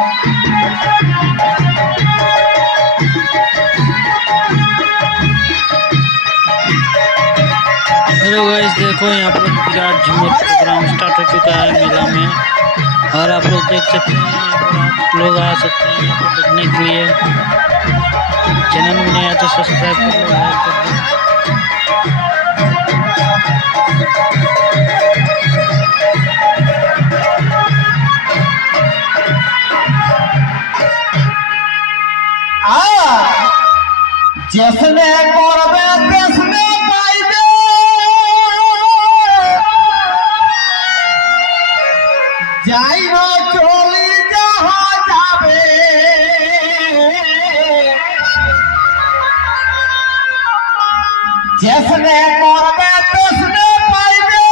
Hello guys, देखो यहाँ पर विराट झूमर प्रोग्राम स्टार्ट हो चुका है मेला में। और आप लोग देख सकते हैं, यहाँ पर आप लोग आ सकते हैं यहाँ पर देखने के लिए। चैनल में नहीं आया तो सब्सक्राइब कर लो, लाइक कर दो। जिसने करबे तिसने पाइबे, जाई न चली जहाँ जाबे। जिसने करबे तिसने पाइबे,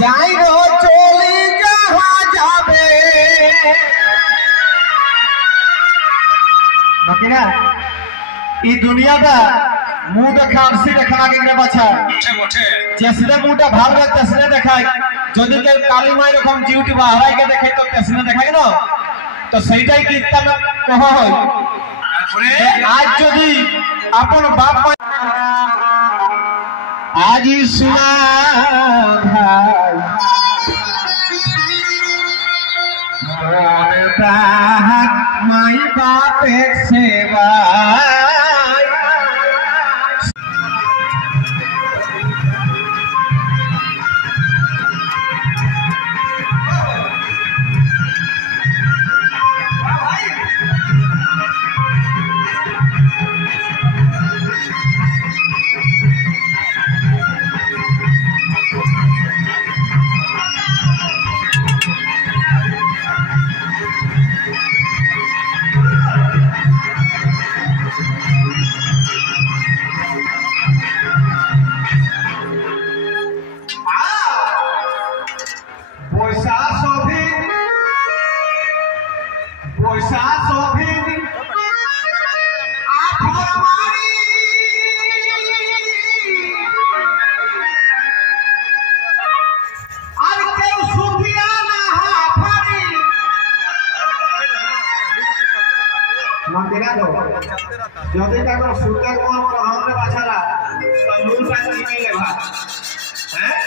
जाई न चली जहाँ जाबे। ना ई दुनिया का मुंह देखा आरसी देखा के बाछा जैसे मुंहटा भाल में तसने देखाय। যদি কেউ কালী মায়ের রকম জিউটি বাহারাই के देखे तो तसने देखाय ना, तो সেইটাই কীর্তন কহ হয়। आज যদি अपन बाप आज ही सुना भाई माई बाप एक सेवा। যদি তাকে সুন্দর কুমার প্রধানের বাছারা তো মূল পাইছে নিয়ে লেভা। হ্যাঁ